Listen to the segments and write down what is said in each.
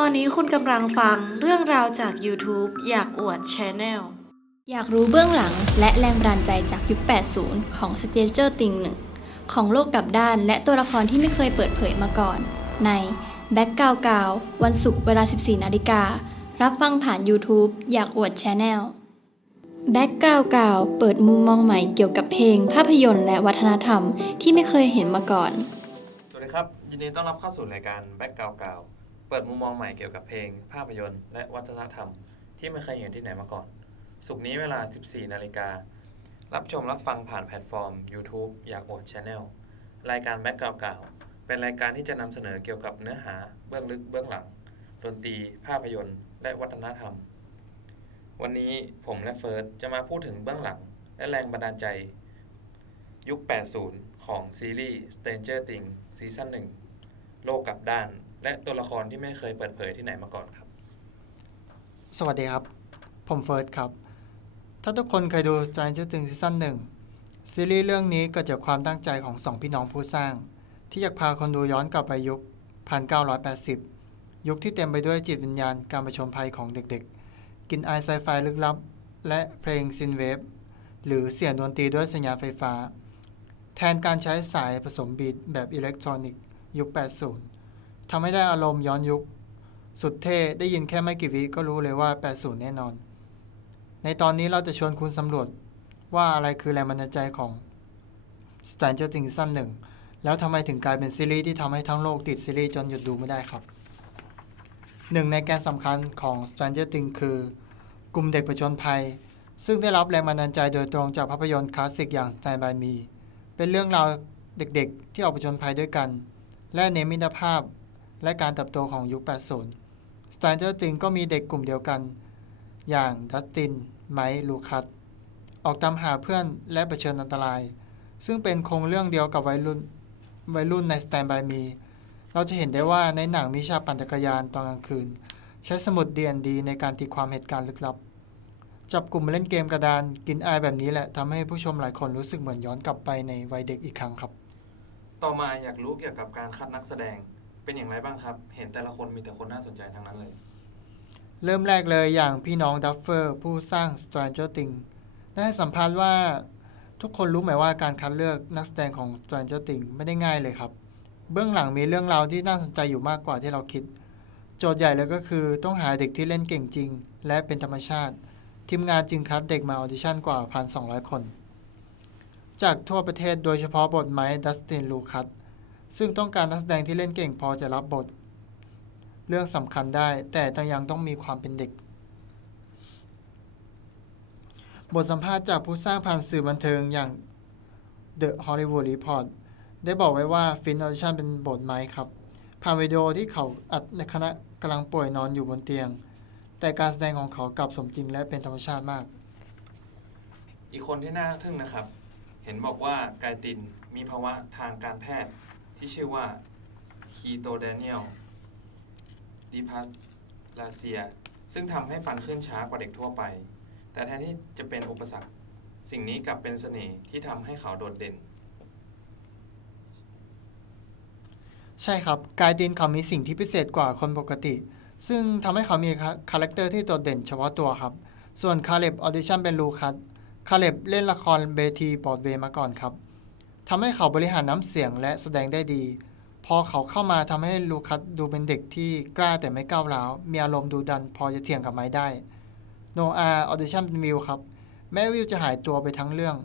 ตอนนี้คุณกำลังฟังเรื่องราวจาก YouTube อยากอวด Channel อยากรู้เบื้องหลังและแรงบันดาลใจจากยุค 80 ของ Stranger Things 1 ของโลกกลับด้านและตัวละครที่ไม่เคยเปิดเผยมาก่อน ใน Back 99วันศุกร์เวลา 14 นาฬิกา รับฟังผ่าน YouTube อยากอวด Channel Back 99เปิดมุมมองใหม่เกี่ยวกับเพลง ภาพยนตร์และวัฒนธรรมที่ไม่เคยเห็นมาก่อน สวัสดีครับ ยินดีต้อนรับเข้าสู่รายการแบ็กเก่าๆ เปิดมุมมองใหม่เกี่ยวกับเพลง ภาพยนตร์ และวัฒนธรรม ที่ไม่เคยเห็นที่ไหนมาก่อน สุกนี้เวลา 14 นาฬิกา รับชมรับฟังผ่านแพลตฟอร์ม YouTube อยากอวด Channel รายการแบ็กก่าๆเป็นรายการที่จะนำเสนอเกี่ยวกับเนื้อหาเบื้องลึกเบื้องหลัง ดนตรี ภาพยนตร์ และวัฒนธรรม วันนี้ผมและเฟิร์สจะมาพูดถึงเบื้องหลัง และแรงบันดาลใจ ยุค 80 ของซีรีส์ Stranger Things ซีซั่น1โลกกลับด้าน และตัวละครที่ไม่เคยเปิดเผยที่ไหนมาก่อนครับ สวัสดีครับ ผมเฟิร์สครับ ถ้าทุกคนเคยดู Stranger Things ซีซั่นหนึ่งซีรีส์เรื่องนี้เกิดจากความตั้งใจของสองพี่น้องผู้สร้าง ที่อยากพาคนดูย้อนกลับไปยุค 1980 ยุคที่เต็มไปด้วยจิตวิญญาณการประชนภัยของเด็กๆ กินไอไซไฟลึกลับ และเพลงซินเวฟหรือเสียงดนตรีด้วยสัญญาณไฟฟ้า แทนการใช้สายผสมบีทแบบอิเล็กทรอนิกส์ยุค 80 ทำให้ได้อารมณ์ย้อนยุค สุดเท่ได้ยินแค่ไม่กี่วิก็รู้เลยว่า 80 แน่นอน ในตอนนี้เราจะชวนคุณสำรวจว่าอะไรคือแรงบันดาลใจของ Stranger Things ซีซั่นหนึ่งแล้วทำไมถึงกลายเป็นซีรีส์ที่ทำให้ทั้งโลกติดซีรีส์จนหยุดดูไม่ได้ครับ หนึ่งในแกนสำคัญของ Stranger Things คือ กลุ่มเด็กประชนภัย ซึ่งได้รับแรงบันดาลใจโดยตรงจากภาพยนตร์คลาสสิกอย่าง Stand By Me เป็นเรื่องราวเด็กๆ ที่ออกประชนภัยด้วยกัน และเน้นมิตรภาพ และการเติบโตของยุค 80 Stranger Things ก็มีเด็กกลุ่มเดียวกัน อย่างดัสติน ไมค์ ลูคัส ออกตามหาเพื่อนและเผชิญอันตราย ซึ่งเป็นโครงเรื่องเดียวกับวัยรุ่นวัยรุ่นใน Stand By Me เราจะเห็นได้ว่าในหนังมีฉาปั่นจักรยานตอนกลางคืน ใช้สมุด D&D ในการตีความเหตุการณ์ลึกลับ จับกลุ่มมาเล่นเกมกระดานกินอายแบบนี้แหละทำให้ผู้ชมหลายคนรู้สึกเหมือนย้อนกลับไปในวัยเด็กอีกครั้งครับ ต่อมาอยากรู้เกี่ยวกับการคัดนักแสดง เป็นอย่างไรบ้างครับ เห็นแต่ละคนมีแต่คนน่าสนใจทั้งนั้นเลย เริ่มแรกเลยอย่างพี่น้องดัฟเฟอร์ผู้สร้าง Stranger Things ได้ให้สัมภาษณ์ว่าทุกคนรู้ไหมว่าการคัดเลือกนักแสดงของ Stranger Things ไม่ได้ง่ายเลยครับ เบื้องหลังมีเรื่องราวที่น่าสนใจอยู่มากกว่าที่เราคิด โจทย์ใหญ่เลยก็คือต้องหาเด็กที่เล่นเก่งจริง และเป็นธรรมชาติ ทีมงานจึงคัดเด็กมาออดิชั่นกว่า 1,200 คน จากทั่วประเทศโดยเฉพาะบทไมค์ดัสตินลูคัส ซึ่งต้องการนักแสดงที่เล่นเก่งพอจะรับบท เรื่องสำคัญได้ แต่ยังต้องมีความเป็นเด็ก บทสัมภาษณ์จากผู้สร้างผ่านสื่อบันเทิงอย่าง The Hollywood Report ได้บอกไว้ว่าฟินออดิชั่นเป็นบทไหมครับ ผ่านวิดีโอที่เขาอัดในขณะกำลังป่วยนอนอยู่บนเตียง แต่การแสดงของเขากลับสมจริงและเป็นธรรมชาติมาก อีกคนที่น่าทึ่งนะครับ เห็นบอกว่ากายตินมีภาวะทางการแพทย์ ที่ชื่อว่าคีโตแดเนียลดิพัสลาเซีย ซึ่งทำให้ฟันขึ้นช้ากว่าเด็กทั่วไป แต่แทนที่จะเป็นอุปสรรค สิ่งนี้กลับเป็นเสน่ห์ที่ทำให้เขาโดดเด่น ใช่ครับกายตินเขามีสิ่งที่พิเศษกว่าคนปกติ ซึ่งทำให้เขามีคาแรคเตอร์ที่โดดเด่นเฉพาะตัวครับ ส่วนคาเล็บออดิชั่นเป็นลูคัสคาเล็บเล่นละครเบทีบอดเวย์มาก่อนครับ ทำให้เขาบริหารน้ำเสียงและแสดงได้ดี พอเขาเข้ามาทำให้ลูคัสดูเป็นเด็กที่กล้าแต่ไม่ก้าวร้าว มีอารมณ์ดูดันพอจะเถียงกับไม้ได้โนอาออดิชั่นเป็นวิวครับ แม้วิวจะหายตัวไปทั้งเรื่อง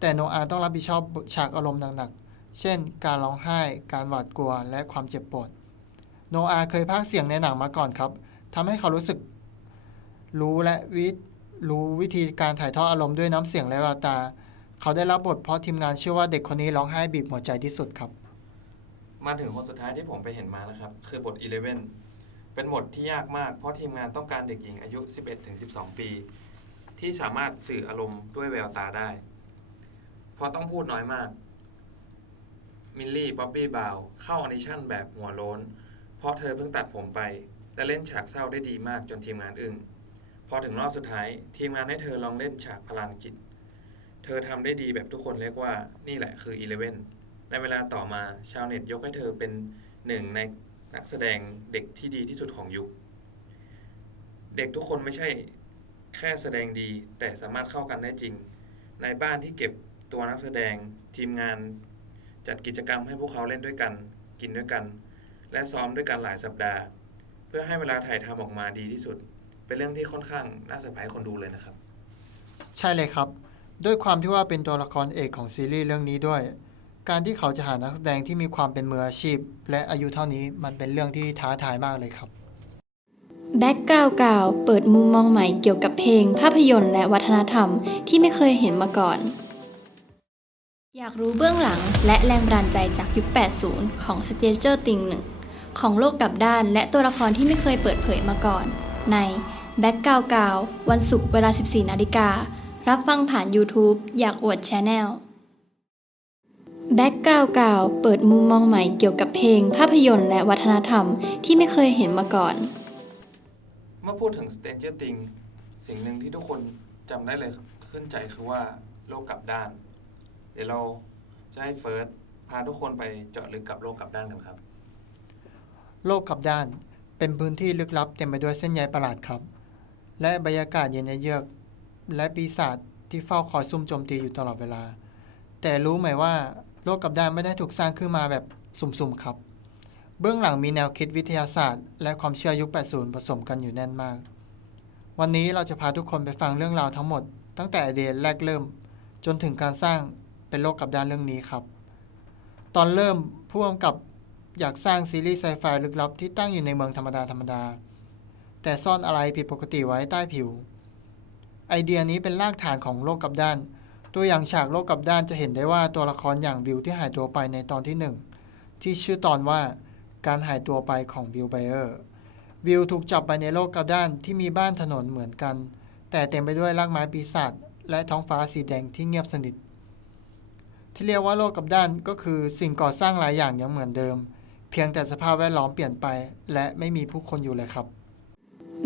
แต่โนอาต้องรับผิดชอบฉากอารมณ์หนักๆ เช่น การร้องไห้ การหวาดกลัว และความเจ็บปวด โนอาเคยพากเสียงในหนังมาก่อนครับ ทำให้เขารู้สึก รู้และวิรู้วิธีการถ่ายทอดอารมณ์ด้วยน้ำเสียงและแววตา เขาได้รับบทเพราะทีมงานเชื่อว่าเด็กคนนี้ร้องไห้บีบหัวใจที่สุดครับ มาถึงคนสุดท้ายที่ผมไปเห็นมานะครับ คือบท Eleven เป็นบทที่ยากมาก เพราะทีมงานต้องการเด็กหญิงอายุ 11-12 ปี ที่สามารถสื่ออารมณ์ด้วยแววตาได้ เพราะต้องพูดน้อยมาก มิลลี่บ๊อบบี้บาวเข้าออดิชั่นแบบหัวโล้น เพราะเธอเพิ่งตัดผมไป และเล่นฉากเศร้าได้ดีมากจนทีมงานอึ้งพอถึงรอบสุดท้าย ทีมงานให้เธอลองเล่นฉากพลังจิต เธอทำได้ดีแบบทุกคนเรียกว่านี่แหละคือ Eleven ในเวลาต่อมาชาวเน็ตยกให้เธอเป็นหนึ่งในนักแสดงเด็กที่ดีที่สุดของยุค เด็กทุกคนไม่ใช่แค่แสดงดีแต่สามารถเข้ากันได้จริง ในบ้านที่เก็บตัวนักแสดงทีมงาน จัดกิจกรรมให้พวกเขาเล่นด้วยกัน กินด้วยกัน และซ้อมด้วยกันหลายสัปดาห์ เพื่อให้เวลาถ่ายทำออกมาดีที่สุด เป็นเรื่องที่ค่อนข้างน่าเซอร์ไพรส์คนดูเลยนะครับ ใช่เลยครับ ด้วยความที่ว่าเป็นตัวละครเอกของซีรีส์เรื่องนี้ด้วย การที่เขาจะหานักแสดงที่มีความเป็นมืออาชีพ และอายุเท่านี้มันเป็นเรื่องที่ท้าทายมากเลยครับแบ็ก99เปิดมุมมองใหม่เกี่ยวกับเพลง ภาพยนตร์และวัฒนธรรมที่ไม่เคยเห็นมาก่อน อยากรู้เบื้องหลังและแรงบันดาลใจจากยุค 80 ของ Stranger Things 1 ของโลกกลับด้านและตัวละครที่ไม่เคยเปิดเผยมาก่อน ในแบ็ก99วันศุกร์เวลา 14 นาฬิกา รับฟังผ่าน YouTube อยากอวด Channel แบ็ก99เปิดมุมมองใหม่เกี่ยวกับเพลง ภาพยนตร์และวัฒนธรรมที่ไม่เคยเห็นมาก่อน เมื่อพูดถึง Stranger Things สิ่งหนึ่งที่ทุกคนจำได้เลยขึ้นใจคือว่าโลกกลับด้าน เดี๋ยวเราจะให้เฟิร์สพาทุกคนไปเจาะลึกกับโลกกลับด้านกันครับ โลกกลับด้านเป็นพื้นที่ลึกลับเต็มไปด้วยเส้นใยประหลาดครับ และบรรยากาศเย็นเยือก และปีศาจที่เฝ้าคอยซุ่มโจมตีอยู่ตลอดเวลา แต่รู้ไหมว่าโลกกับด้านไม่ได้ถูกสร้างขึ้นมาแบบสุ่มๆครับ เบื้องหลังมีแนวคิดวิทยาศาสตร์ และความเชื่อยุค 80 ผสมกันอยู่แน่นมาก วันนี้เราจะพาทุกคนไปฟังเรื่องราวทั้งหมด ตั้งแต่ไอเดียแรกเริ่ม จนถึงการสร้างเป็นโลกกับด้านเรื่องนี้ครับ ตอนเริ่มผู้กำกับอยากสร้างซีรีส์ไซไฟลึกลับที่ตั้งอยู่ในเมืองธรรมดาธรรมดาแต่ซ่อนอะไรผิดปกติไว้ใต้ผิว ไอเดียนี้เป็นรากฐานของโลกกับด้าน ตัวอย่างฉากโลกกับด้านจะเห็นได้ว่าตัวละครอย่างวิวที่หายตัวไปในตอนที่หนึ่งที่ชื่อตอนว่าการหายตัวไปของวิวไบเออร์ วิวถูกจับไปในโลกกับด้านที่มีบ้านถนนเหมือนกัน แต่เต็มไปด้วยรากไม้ปีศาจและท้องฟ้าสีแดงที่เงียบสนิท ที่เรียกว่าโลกกับด้านก็คือสิ่งก่อสร้างหลายอย่างยังเหมือนเดิม เพียงแต่สภาพแวดล้อมเปลี่ยนไป และไม่มีผู้คนอยู่เลยครับ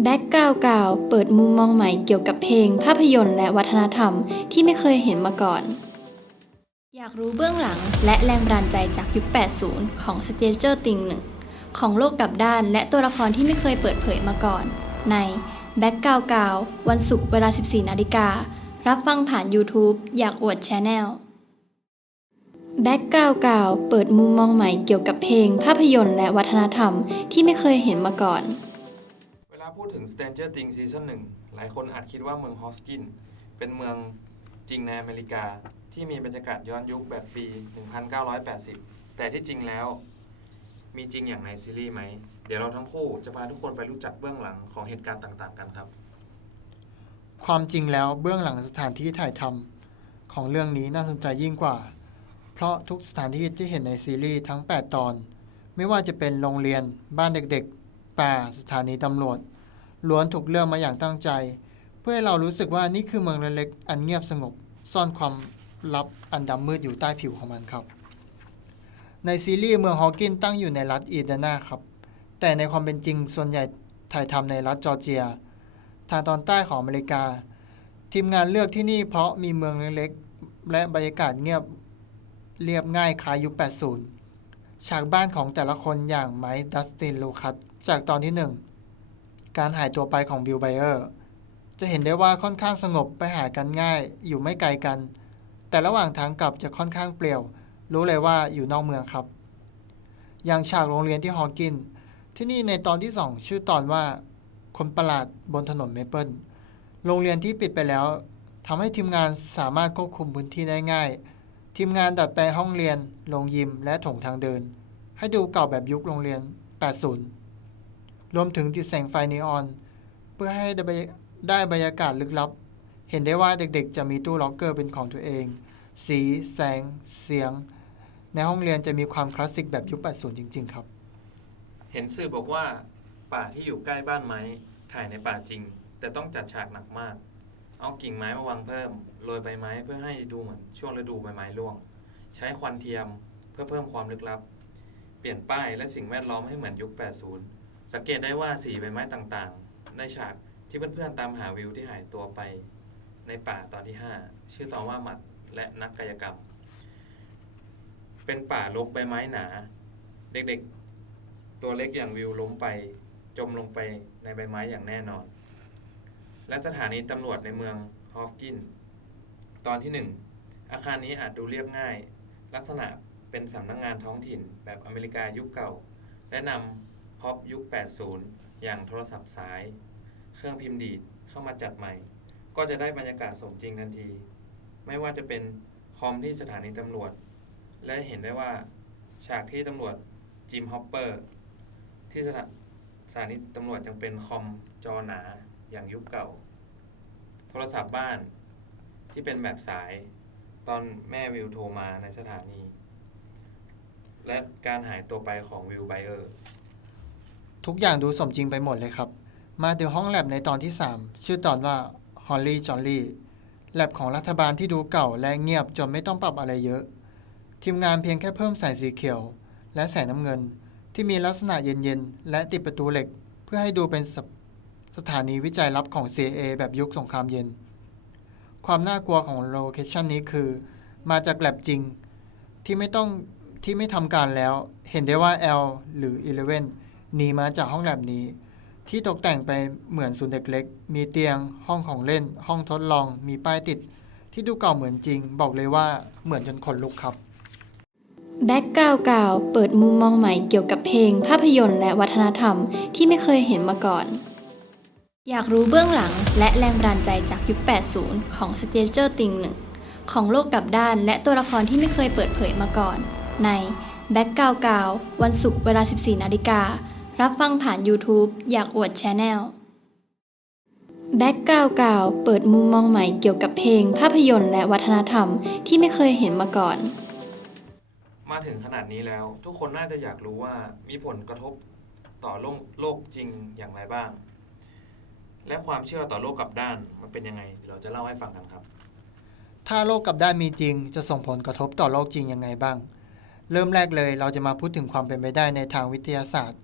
แบ็ก99เปิดมุมมองใหม่เกี่ยวกับเพลง ภาพยนตร์และวัฒนธรรมที่ไม่เคยเห็นมาก่อน อยากรู้เบื้องหลังและแรงบันดาลใจจากยุค 80 ของ Stranger Things 1 ของโลกกลับด้านและตัวละครที่ไม่เคยเปิดเผยมาก่อน ในแบ็ก99วันศุกร์เวลา 14 นาฬิกา รับฟังผ่าน YouTube อยากอวด Channel แบ็ก99เปิดมุมมองใหม่เกี่ยวกับเพลง ภาพยนตร์และวัฒนธรรมที่ไม่เคยเห็นมาก่อน พูดถึง Stranger Things ซีซั่น1หลายคนอาจคิดว่าเมืองฮอสกิน เป็นเมืองจริงในอเมริกา ที่มีบรรยากาศย้อนยุคแบบปี 1980 แต่ที่จริงแล้ว มีจริงอย่างในซีรีส์ไหม เดี๋ยวเราทั้งคู่จะพาทุกคนไปรู้จักเบื้องหลังของเหตุการณ์ต่างๆ กันครับ ความจริงแล้วเบื้องหลังสถานที่ถ่ายทำของเรื่องนี้น่าสนใจยิ่งกว่า เพราะทุกสถานที่ที่เห็นในซีรีส์ทั้ง 8 ตอน ไม่ว่าจะเป็นโรงเรียน บ้านเด็กๆป่าสถานีตำรวจ ล้วนถูกเลือกมาอย่างตั้งใจ เพื่อให้เรารู้สึกว่านี่คือเมืองเล็กๆอันเงียบสงบ ซ่อนความลับอันดำมืดอยู่ใต้ผิวของมันครับ ในซีรีส์เมืองฮอว์กินตั้งอยู่ในรัฐอีเดนาครับ แต่ในความเป็นจริงส่วนใหญ่ถ่ายทำในรัฐจอร์เจีย ทางตอนใต้ของอเมริกา ทีมงานเลือกที่นี่เพราะมีเมืองเล็กๆ และบรรยากาศเงียบเรียบง่ายคล้ายยุค 80 ฉากบ้านของแต่ละคนอย่างไมค์ดัสตินลูคัสจากตอนที่ 1 การหายตัวไปของบิลไบเออร์จะเห็นได้ว่าค่อนข้างสงบไปหากันง่าย อยู่ไม่ไกลกัน แต่ระหว่างทางกลับจะค่อนข้างเปลี่ยว รู้เลยว่าอยู่นอกเมืองครับ อย่างฉากโรงเรียนที่ฮอว์กิน ที่นี่ในตอนที่2ชื่อตอนว่า คนประหลาดบนถนนเมเปิลโรงเรียนที่ปิดไปแล้วทำให้ทีมงานสามารถควบคุมพื้นที่ได้ง่าย ทีมงานดัดแปลงห้องเรียนโรงยิมและถงทางเดิน ให้ดูเก่าแบบยุคโรงเรียน 80 รวมถึงติดแสงไฟนีออน เพื่อให้ได้บรรยไดบรรยากาศลึกลับ เห็นได้ว่าเด็กๆ จะมีตู้ล็อกเกอร์เป็นของตัวเอง สี แสง เสียง ในห้องเรียนจะมีความคลาสสิกแบบยุค 80 จริง ๆ ครับ เห็นสื่อบอกว่า ป่าที่อยู่ใกล้บ้านไม้ ถ่ายในป่าจริง แต่ต้องจัดฉากหนักมาก เอากิ่งไม้มาวางเพิ่มโรยใบไม้เพื่อให้ดูเหมือนช่วงฤดูใบไม้ร่วง ใช้ควันเทียมเพื่อเพิ่มความลึกลับ เปลี่ยนป้ายและสิ่งแวดล้อมให้เหมือนยุค 80 สังเกตได้ว่าสีใบไม้ต่างๆ ในฉากที่เพื่อนๆตามหาวิวที่หายตัวไปในป่าตอนที่ 5 ชื่อตอนว่าหมัดและนักกายกรรม เป็นป่ารกใบไม้หนา เด็กๆ ตัวเล็กอย่างวิวล้มไป จมลงไปในใบไม้อย่างแน่นอน และสถานีตำรวจในเมืองฮอฟกิน ตอนที่ 1 อาคารนี้อาจดูเรียบง่าย ลักษณะเป็นสำนักงงานท้องถิ่นแบบอเมริกายุคเก่า และนำ พ็อปยุค 80 อย่างโทรศัพท์สาย เครื่องพิมพ์ดีดเข้ามาจัดใหม่ ก็จะได้บรรยากาศสมจริงทันที ไม่ว่าจะเป็นคอมที่สถานีตำรวจ และเห็นได้ว่า ฉากที่ตำรวจจิมฮอปเปอร์ที่สถาสถานีตำรวจยังเป็นคอมจอหนาอย่างยุคเก่า โทรศัพท์บ้านที่เป็นแบบสาย ตอนแม่วิวโทรมาในสถานี และการหายตัวไปของวิวไบเออร์ ทุกอย่างดูสมจริงไปหมดเลยครับ มาถึงห้องแลบในตอนที่ 3 ชื่อตอนว่า Holly Jolly แลบของรัฐบาลที่ดูเก่าและเงียบจนไม่ต้องปรับอะไรเยอะ ทีมงานเพียงแค่เพิ่มแสงสีเขียว และแสงน้ำเงิน ที่มีลักษณะเย็นๆ และติดประตูเหล็ก เพื่อให้ดูเป็นสสถานีวิจัยลับของ CIA แบบยุคสงครามเย็น ความน่ากลัวของโลเคชันนี้คือ มาจากแลบจริง ที่ไม่ต้องที่ไม่ทำการแล้ว เห็นได้ว่า L หรือ11 หนีมาจากห้องแลบนี้ ที่ตกแต่งไปเหมือนศูนย์เด็กเล็ก มีเตียง ห้องของเล่น ห้องทดลอง มีป้ายติด ที่ดูเก่าเหมือนจริง บอกเลยว่าเหมือนจนขนลุกครับแบ็ก99เปิดมุมมองใหม่เกี่ยวกับเพลง ภาพยนตร์และวัฒนธรรมที่ไม่เคยเห็นมาก่อน อยากรู้เบื้องหลังและแรงบันดาลใจจากยุค 80 ของ Stranger Things 1 ของโลกกลับด้านและตัวละครที่ไม่เคยเปิดเผยมาก่อน ในแบ็ก99วันศุกร์เวลา 14 นาฬิกา รับฟังผ่าน YouTube อยากอวด Channel แบ็ก99เปิดมุมมองใหม่เกี่ยวกับเพลง ภาพยนตร์และวัฒนธรรมที่ไม่เคยเห็นมาก่อน มาถึงขนาดนี้แล้ว ทุกคนน่าจะอยากรู้ว่ามีผลกระทบต่อโลกโลกจริงอย่างไรบ้าง และความเชื่อต่อโลกกลับด้านมันเป็นยังไงเดี๋ยวเราจะเล่าให้ฟังกันครับ ถ้าโลกกลับด้านมีจริง จะส่งผลกระทบต่อโลกจริงยังไงบ้าง เริ่มแรกเลยเราจะมาพูดถึงความเป็นไปได้ในทางวิทยาศาสตร์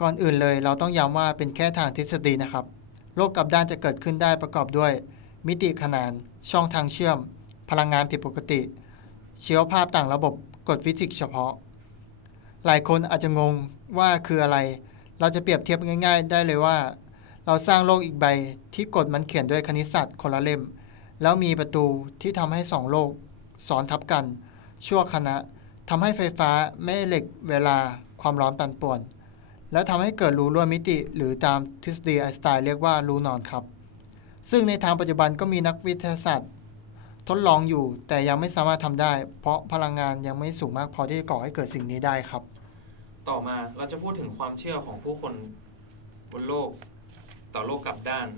ก่อนอื่นเลยเราต้องย้ำว่าเป็นแค่ทางทฤษฎีนะครับ โลกกลับด้านจะเกิดขึ้นได้ประกอบด้วย มิติขนาน ช่องทางเชื่อม พลังงานผิดปกติ เชื้อภาพต่างระบบกฎฟิสิกส์เฉพาะ หลายคนอาจจะงงว่าคืออะไร เราจะเปรียบเทียบง่าย ๆ ได้เลยว่า เราสร้างโลกอีกใบที่กฎมันเขียนด้วยคณิตศาสตร์คนละเล่ม แล้วมีประตูที่ทำให้สองโลกซ้อนทับกัน ชั่วขณะทำให้ไฟฟ้าแม่เหล็ก เวลา ความร้อนปั่นป่วน แล้วทำให้เกิดรูรั่วมิติ หรือตามทฤษฎีไอน์สไตน์เรียกว่ารูนอนครับ ซึ่งในทางปัจจุบันก็มีนักวิทยาศาสตร์ ทดลองอยู่แต่ยังไม่สามารถทำได้ เพราะพลังงานยังไม่สูงมากพอที่จะก่อให้เกิดสิ่งนี้ได้ครับ ต่อมาเราจะพูดถึงความเชื่อของผู้คนบนโลก ต่อโลกกลับด้าน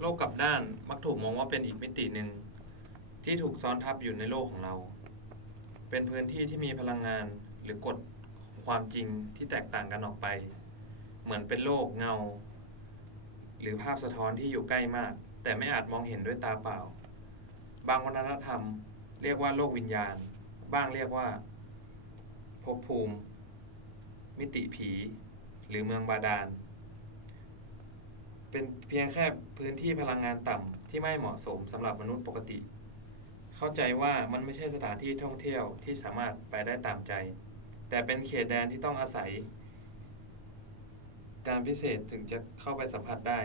โลกกลับด้านมักถูกมองว่าเป็นอีกมิติหนึ่งที่ถูกซ้อนทับอยู่ในโลกของเรา เป็นพื้นที่ที่มีพลังงานหรือกฎ ความจริงที่แตกต่างกันออกไป เหมือนเป็นโลกเงา หรือภาพสะท้อนที่อยู่ใกล้มาก แต่ไม่อาจมองเห็นด้วยตาเปล่า บางวัฒนธรรม เรียกว่าโลกวิญญาณ บ้างเรียกว่าภพภูมิ มิติผี หรือเมืองบาดาล เป็นเพียงแค่พื้นที่พลังงานต่ำที่ไม่เหมาะสมสำหรับมนุษย์ปกติ เข้าใจว่ามันไม่ใช่สถานที่ท่องเที่ยวที่สามารถไปได้ตามใจ แต่เป็นเขตแดนที่ต้องอาศัย การพิเศษถึงจะเข้าไปสัมผัสได้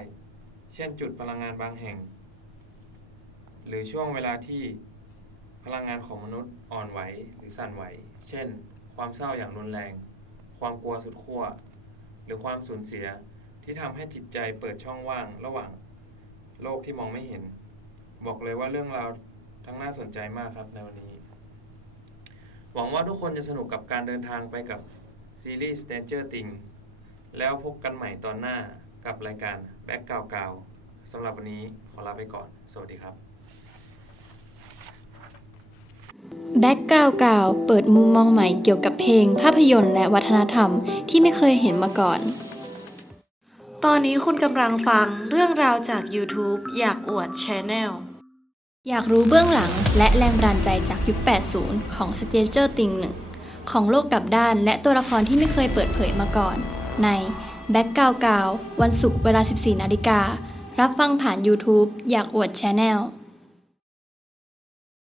เช่นจุดพลังงานบางแห่ง หรือช่วงเวลาที่พลังงานของมนุษย์อ่อนไหวหรือสั่นไหว เช่น ความเศร้าอย่างรุนแรง ความกลัวสุดขั้ว หรือความสูญเสียที่ทำให้จิตใจเปิดช่องว่างระหว่าง โลกที่มองไม่เห็น บอกเลยว่าเรื่องราวทั้งน่าสนใจมากครับในวันนี้ หวังว่าทุกคนจะสนุกกับการเดินทางไปกับซีรีส์ Stranger Things แล้วพบกันใหม่ตอนหน้ากับรายการแบ็กกาวกาวสำหรับวันนี้ขอลาไปก่อน สวัสดีครับ แบ็ก99เปิดมุมมองใหม่เกี่ยวกับเพลง ภาพยนตร์และวัฒนธรรมที่ไม่เคยเห็นมาก่อน ตอนนี้คุณกำลังฟังเรื่องราวจาก YouTube อยากอวด Channel อยากรู้เบื้องหลังและแรงบันดาลใจจากยุค 80 ของ Stranger Things 1 ของโลกกลับด้านและตัวละครที่ไม่เคยเปิดเผยมาก่อน ในแบ็ก99วันศุกร์เวลา 14 นาฬิกา รับฟังผ่าน YouTube อยากอวด Channel